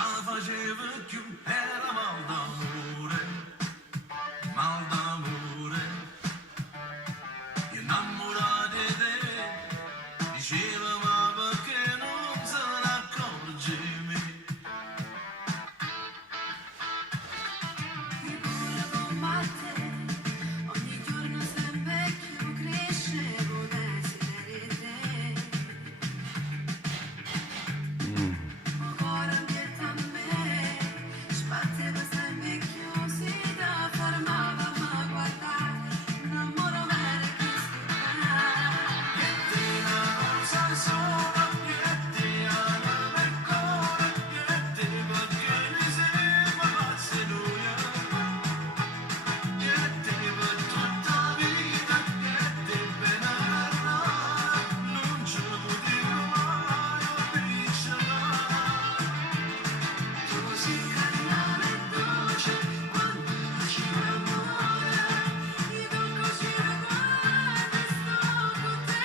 sa faceva più, era mal d'amore, innamorata di te, diceva ma perché non se ne accorge me. Figura con te, ogni giorno sempre più cresce con desiderio te. Cuore ambienta a me, sbatteva sempre più, si da fermava ma guardare, un amore vero che E te la cosa sola, e te la cuore, e te perché ne siamo pazzi noi, e te per tutta la vita, e te per non ci potevo mai avvicinare. tu sei carnale e dolce, quando ci amore, io non così guarda, sto con te,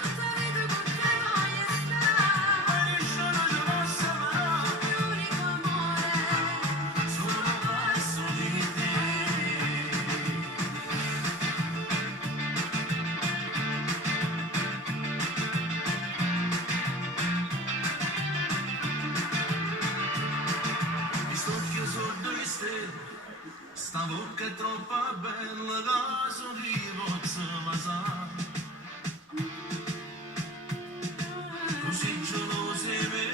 tutta vita con te voglio stare, Ma io non ci posso amare, l'unico amore, solo passo di te. Visto che sono due stelle, sta bocca è troppo bella, che sorrivo se la sa. Così gelosa di me,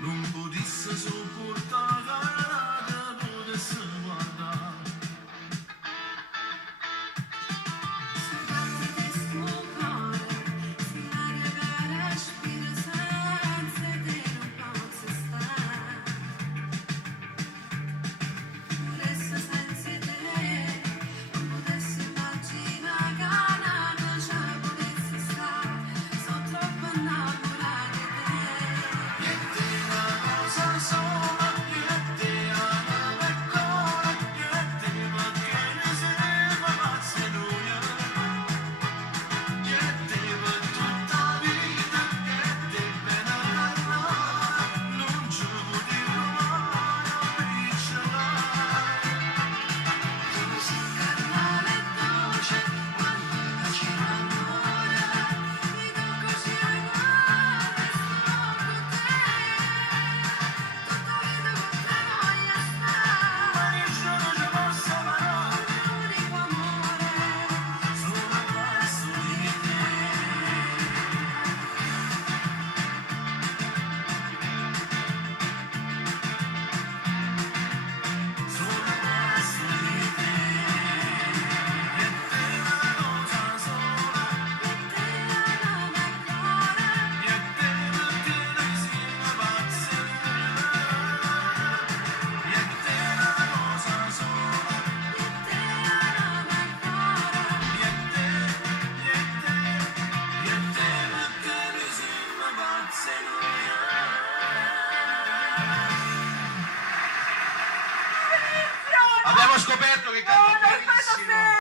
non potesse sopportare che potesse guardare. sfogati di sto cuore, si l'aria che respiro senza te non posso stare, pure se senza te non potessi immaginare che nada ci potesse stare, sono troppo innamorata di te. E te la cosa sola, e te la cuore, e te perché ne siamo pazzi noi, e te per tutta la vita, e te per non ci potevo mai avvicinare. Tu sei carnale e dolce, quando ci amore, io non così guarda, sto con te, tutta vita con te voglio stare, Ma io non ci posso amare, l'unico amore, solo a passo di te. Solo a passo di te. E te la cosa sola, e te la mia cuore, e te perché ne siamo pazzi. E te la cosa sola, e te la mia cuore, e te perché ne siamo pazzi noi. Abbiamo scoperto che canta benissimo.